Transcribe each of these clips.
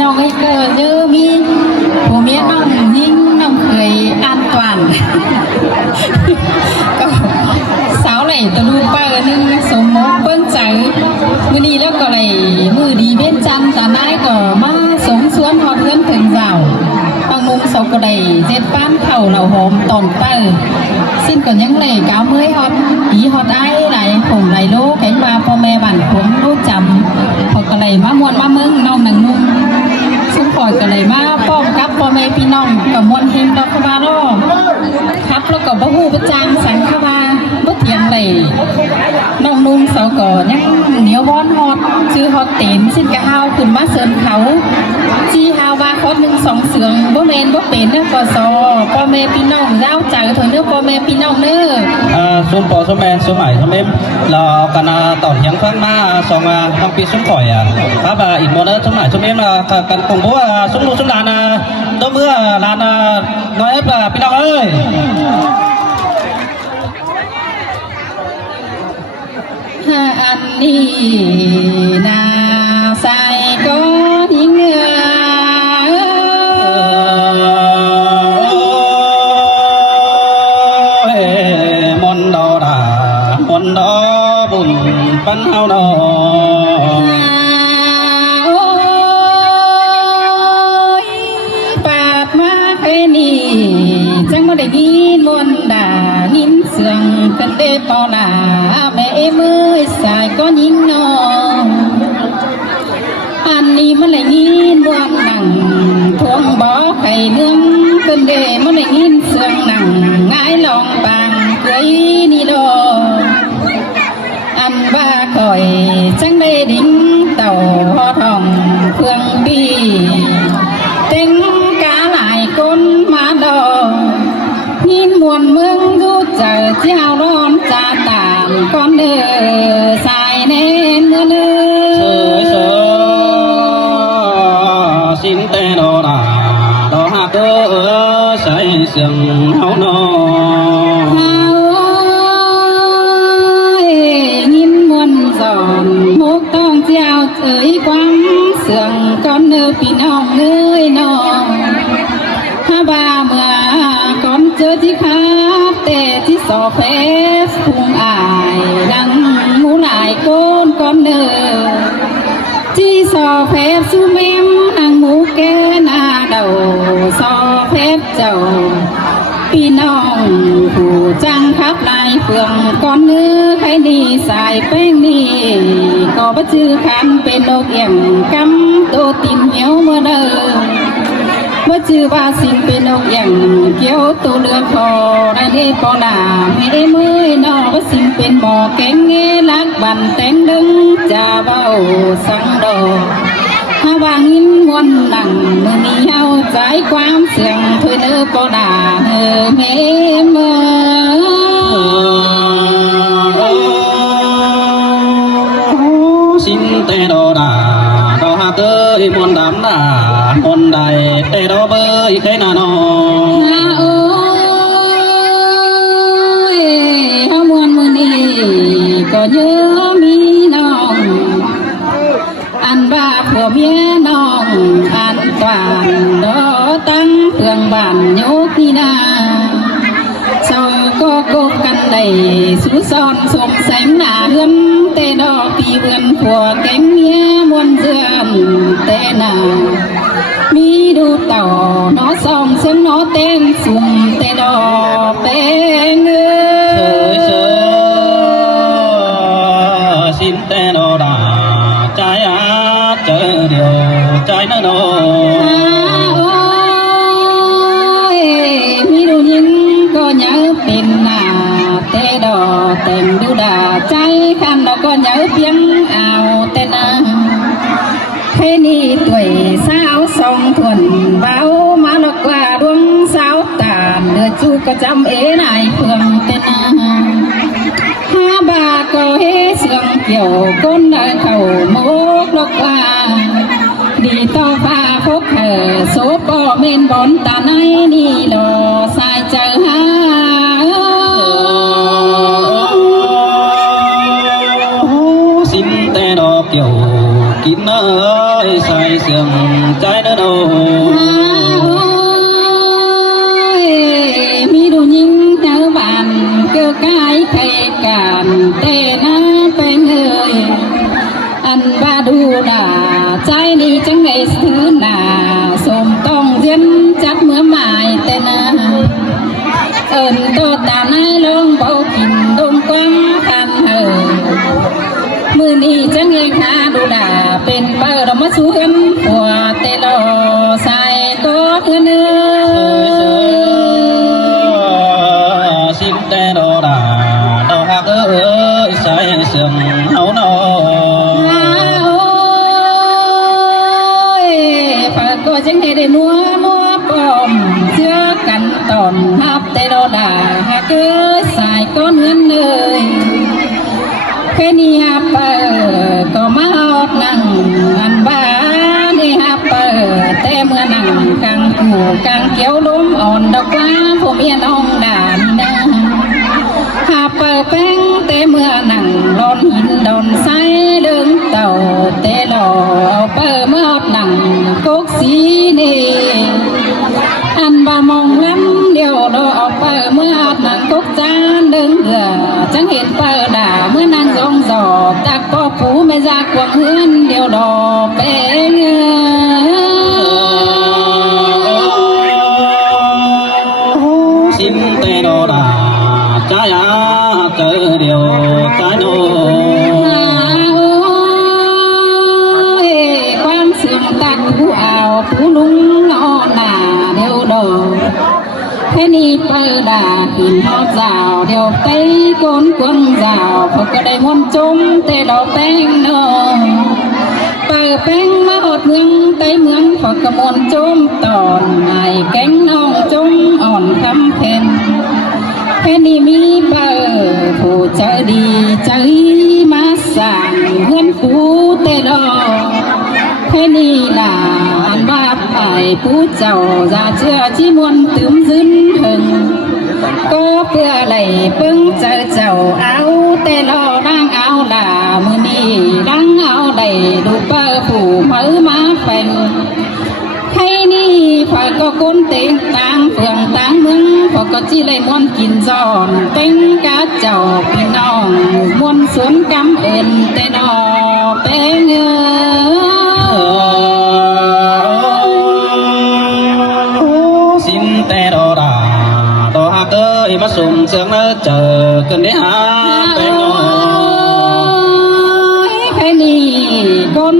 น้องไอ้เกิดเยอะมีผัวเมียน้องยิ่งน้องเคยอ่านก่อนก็สาวไหลตะลุป้านึงสมมติเปิ้งใจมื้อนี้แล้วก็เลยมือดีเว้นจันตาหน้ายก็มาสมสวนฮอดเพื่อนถึงเจ้าบางมุมสกก็ได้เจ็ดป้านเข่าเหล่าหอมตอนเตอสิ้นก็ยังเลยก้าวเมื่อยฮอดผีฮอดไอ้ไหลผมไหลโลแข็งมาพ่อแม่บ้านผมรู้จำพอก็เลยมามวนมาเมืองน้องหนังนุ่มซึ่งปล่อยก็เลยมาป้อมกับพ่อแม่พี่น้องกับมวนเฮงดอกขบารอครับแล้วก็บ่ฮู้ประจางสังขบาบ่เถียงเลยน้องนุ่งเสาก่อยังเหนียวบ้อนฮอดชื่อฮอดเต็นสิ้นกะฮาวขึ้นมาเสิร์นเขาจี้ฮาวว่าคด1 2เสืองบ่แม่นบ่เป็นนะก็ซอพ่อแม่พี่น้องเจ้าใจเถอะเด้อพ่อแม่พี่น้องเด้อxuân bò xuân men xuân mải xuân em là cần tỏi nhắn khoan ma xong trong pi xuân khỏi các bà ít món nữa xuân mải xuân em là cần cùng bố xuân lúa xuân đàn đỡ mưa đàn nói ép là pi đọc ơiอันนี้นาใส่ก็ทิ้งปันเฮาดอปาดมาแค่นี้จังบ่ได้ยินมวนด่ายินเสียงกันเด้ปอลาแม่มือสายก็ยิงน้องอันนี้มันได้ยินมวนหนังทวงบ่อไข่เนื้อกันเด้มันได้ยินเสียงหนังง่ายลองปางเคยนี่ดออันว่าคอยจังได้ดิ้งเต่าหอทองเครื่องบีเต็งกาหลายคนมาดอกยินมวนเมืองดูเจอเจ้าร้อนจะตามก้อนเดือสายเน้นเนื้อเสยสินแต่ดอดาดอหักใส่เสียงเฮาน้อมุกต้องเจ้าเอ๋ยความเสื่องก้อนเนื้อพี่น้องเอ้ยน้องถ้าบ้าเมื่อก่อนเจอที่คาแต่ที่สอบเพสพุงอายดังหมูหลายก้นก้อนเนื้อที่สอบเพสซูเมมหางหมูแกนาเดาสอบเพสเจ้าพี่น้องผู้จังคับลายเฟืองก้อนเนื้อใครดีสายแป้งนี่ก็บ่ชื่อคันเป็นโลกเอี่ยมกำโตตินเหี่ยวเมื่อเดิมว่าชื่อว่าสิ่งเป็นโลกเอี่ยมเกี่ยวตัวเรือคอได้เด้ปอดาไม่ได้มือนอว่าสิ่งเป็นหมอแกงเงลักบันแต่งดึงจะเบาสังดอกถ้าวางหินวนหลังมือนี้เฮาใจความเสียงเพื่อเนื้อปอดาเมเมสินแต่ดอดาดอหักมวนดำดามวนใดแต่ดอเบยแค่นาน้องโอ้ยเฮามวนมือนี้ก็เยอะมีน้องอันบ้าผัวเมียน้องอันตานดอตั้งเครื่องบ้านโยกนี่นาเจ้าก็กบกันได้สู้ซ้อนสมแสงหน้าเฮือนแต่ดอกปีเบือนผัวแกงเมียมวนเสื่อมแต่หน้ามีดูเต่าน้อซองเสียงน้อเต้นสุ่มแต่ดอกเป็นเสยสินแต่ดอดาใจเจอเดียวใจน้อยมีดูยิงก็ยังเป็นหน้าแต่ดอกแต่งดูด่าใจคันเราก็ยังเพียงเอาแต่นางแค่นี้ตัวสาวสองทวนเบามาลกว่าดวงสาวตาเดือจูก็จำนายเพื่องแต่นางห้าบาก็เฮเสื่องเกี่ยวก้นได้เข่าโมกลกว่าดีต่อฟ้าพกโซก็เมนบอนตาในนี่ดอสายใจหาสินแต่ดอกเกี่ยวกินเอ้ยใส่ sườn trái nữa đâu mi đồ nhìn theo bạn kêu cái khay cạn tê na bên người ăn ba đu đà trái đi chẳng ngày thứ nà xôm tông diễn chắt mưa mài tê na ơn tô tàn ai lông bao kìm đông quăng khăn hờมือนี้จังเองค่ะดูด่าเป็นเปิดมาสู้กันหัวเตลอใส่ก็เนื้อเนื้อ xin tê đồ đà đồ hạc ơi sai sườn hấu nọ ฝากก็จังให้ได้นัวปอมเชื่อกันตอนฮับเตลอด่าหากเอ้ยใส่ก็เนื้อเนื้อแค่นี้ฮับเปิดก็มาอดนั่งอันบ้านนี่ฮับเปิดแต่เมื่อนั่งกลางหูกลางเกี่ยวล้มอ่อนดอกว่าผมเอียนองด่านนะฮับเปิดแป้งแต่เมื่อนั่งร้อนหินดอนไซเดินเต่าแต่หล่อเอาเปิดเมื่ออดนั่งกกสีนี่อันบามองล้ำเดียวเราออกเปิดเมื่ออดนั่งกกจานเดินเหือจังเห็นเปิดด่าเมื่อนางองดอกจากก็ผูไม่จากกวางเฮือนเดียวดอกเป็นxin tê đồ đà trái á cỡ điều trái nô ความเสื่อมตักผู้เอาผู้ลุงนอนหนาเดียวดอกแค่นี้เปิดด่าขึ้นหอดสาวเดียวไปโกนกวงสาวพวกก็ได้มนจมแต่ดอกแป้งนองเปิดแป้งมาอดเมืองไต้เมืองพวกก็มนจมตอนไอ้แก๊งน้องจมอ่อนคำเพนแค่นี้มีเปิดผู้ใจดีใจมาสั่งเงินผู้แต่ดอกแค่นี้ล่ะอันว่าไปผู้เจ้าจะเชื่อที่มวนตื่มซึ้นหึงก็เพื่ออะไรปึ้งเจอเจ้าเอาแต่รอดังเอาล่ะมือนี้ดังเอาได้ดูเปิดผู้เมือมาเป็นให้นี่ฝ่ายก็ก้นเต็งต่างเฟืองต่างเมืองพอก็จีเลยมวนกินจอนเต็งกาเจ้าพี่น้องมวนสวนกำเอ็นแต่นอเป็นxin tê đồ đà đồ hạc ơi mà sùng sướng nó chờ cần để há bên nhỏ แค่นี้คน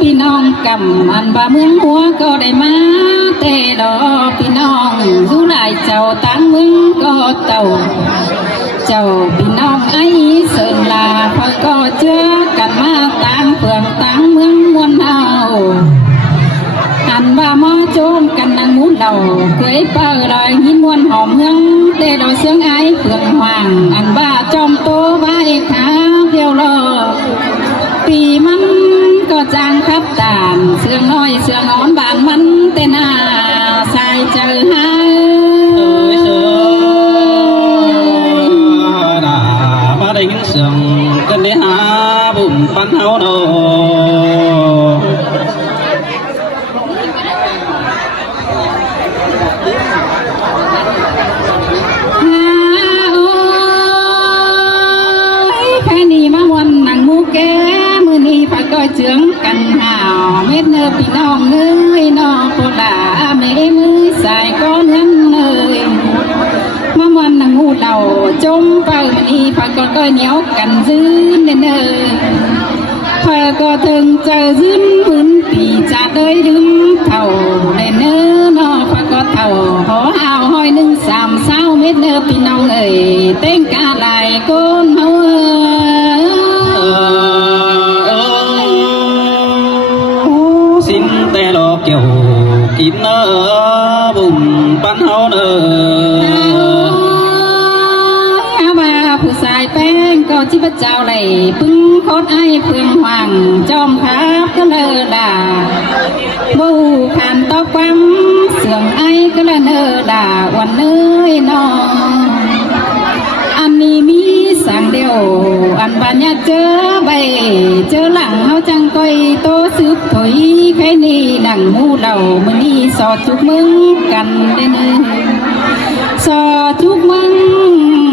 พี่น้องกำอันบ่าเมืองหัวก็ได้มาแต่ดอกพี่น้องดูหลายเจ้าตั้งเมืองก็เต่าเจ้าพี่น้องไอ้เสินลาพอก็เจอกันมาตามเปลืองตั้งเมืองมวนเฮาอันบ่ามาโจมกันนางมูเดาเคยเปิดรอยหินมวนหอมเมืองแต่ดอกเสียงไอ้เปลืองห่างอันบ่าจอมโตบ้าเอกขาเดียวรอปีมันก็จางคับตามเสื่องน้อยเสื่องอ่อนบานมันแต่หน้าใส่เจอหา ơi sướng đà mà đánh sướng cần để há bụng pan háo nô เจืองกันหาวเม็ดเนื้อพี่น้องเนื้อน้องโคดาเมมือใส่ก้อนเงินเลยมาวันนังหูเดาจมเป่าอีผักก็เหนียวกันซื้อเนื้อพอก็ถึงเจอซื้อพื้นปีจะได้ดึงเท่าเนื้อนอผักก็เท่าหอเอาห้อย1 3 เม็ดเนื้อพี่น้องเอ้ยเต้งกาไหลก้นเฮาxin tê lo kiểu kín nơ bùm pan háo nơ ว่าผู้ชายแป้งก็จิบเจ้าไหลพึ่งโคตรไอ้เพื่องหวังจอมครับก็เลยด่าบูผ่านตอกปั๊มเสื่องไอ้ก็เลยเนอด่าวันเนยนออันนี้มีสั่งเดียวอันบานยาเจอใบเจอหลังเขาจังก้อยโต สืบถอยใครนี่ดังหมูเหล่ามือนี่สอดจุกมึงกันได้เนื้อสอดจุกมึง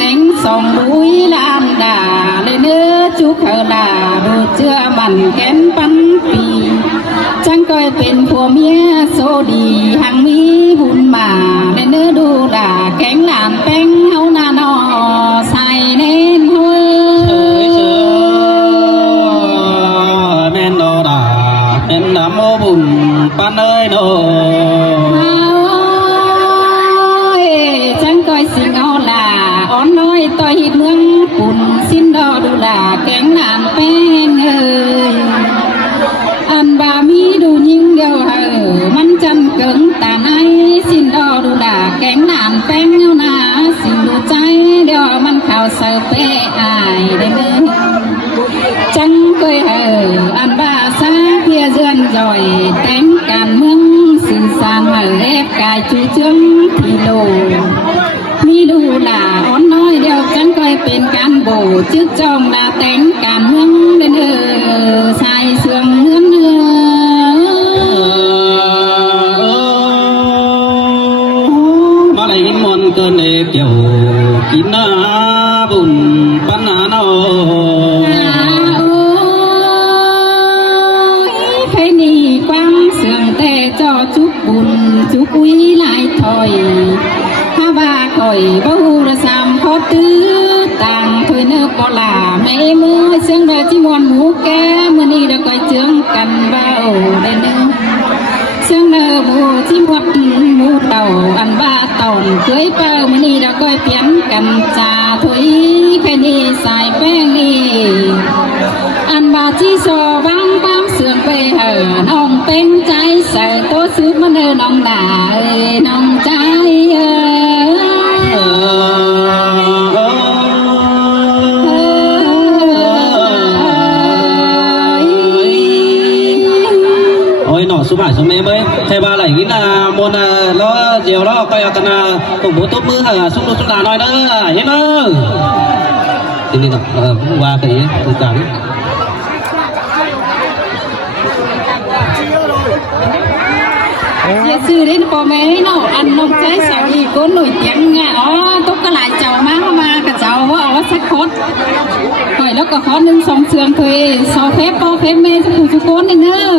เอ็งส่องดุยลานด่าเลยเนื้อจุกเขาด่าดูเชื่อมันแก้นปันปีจังก้อยเป็นผัวเมียโซดีหังมีบุญมาเลยเนื้อดูด่าแกงหลานแป้งเฮาหน้านอใส่เน้นเฮาแม่นโนดาแม่นน้ำโมบุญปันเอ้ยโนจังก้อยสิงเอาล่ะอ่อนน้อยต่อยเมืองปุ่นสิ้นดอดูด่าแกงหลานแป้งเอ้ยอันบามีดูยิ่งเดียวมันจันเกิงตาในสิ้นดอดูด่าแกงหลานแป้งเอาหน้าสิ้นดูใจเดียวมันข่าวเสือเป้อายได้เด้อจังเคยอันบาซาเพียเดือนจ่อยแต่งการเมืองสื่อสารเล็บกายจูเจืองที่โลมีดูด่าอ่อนน้อยเดียวจังเคยเป็นการโบจึกจองด่าแต่งการเมืองเดินใส่เสื่องเนื้อมาเลยมนเกินเอกเกี่ยวกินน้ำบุญปันนาโนใครนี่ความเสื่องแต่จอจุกบุญจุกวิหลายถอยถ้าบาคอยบ่ฮู้ระสามพอตื้อต่างถอยเนื้อก็ลาไม่มือเสียงเดจีมวนหมูแกมื้อนี้เราก็เจืองกันเบาได้นึงเสียงเนื้อหมูที่มวนหมูเต่าอันบ้าตอนเคยเป้ามื้อนี้เราก็เปลี่ยนกันจ่าถอยใครนี่ใส่แป้งนี่อันบาที่โซบังตามเสื่อมไปน้องเต็มใจใส่ตัวซื้อมาเดินน้องด่าน้องใจสุภาพสมัยเมื่อใช่บ้านไหนกินมนแล้วเดี๋ยวเราไปกันผมบุตรมือสุดสุดาหน่อยนะเห็นไหมทีนี้นะว่าไปดูกันอย่าซื้อได้นะพ่อแม่เนาะอันน้องใจสาวอีกคนหนุ่ยเตียงไงอ๋อตุ๊กกระหลายเจ้ามากับเจ้าว่าเอาสักคนหอยแล้วก็ขอ1-2เสืองเคยสาวเพชรพ่อเพชรแม่สักผู้ทุกคนนี่เนอะ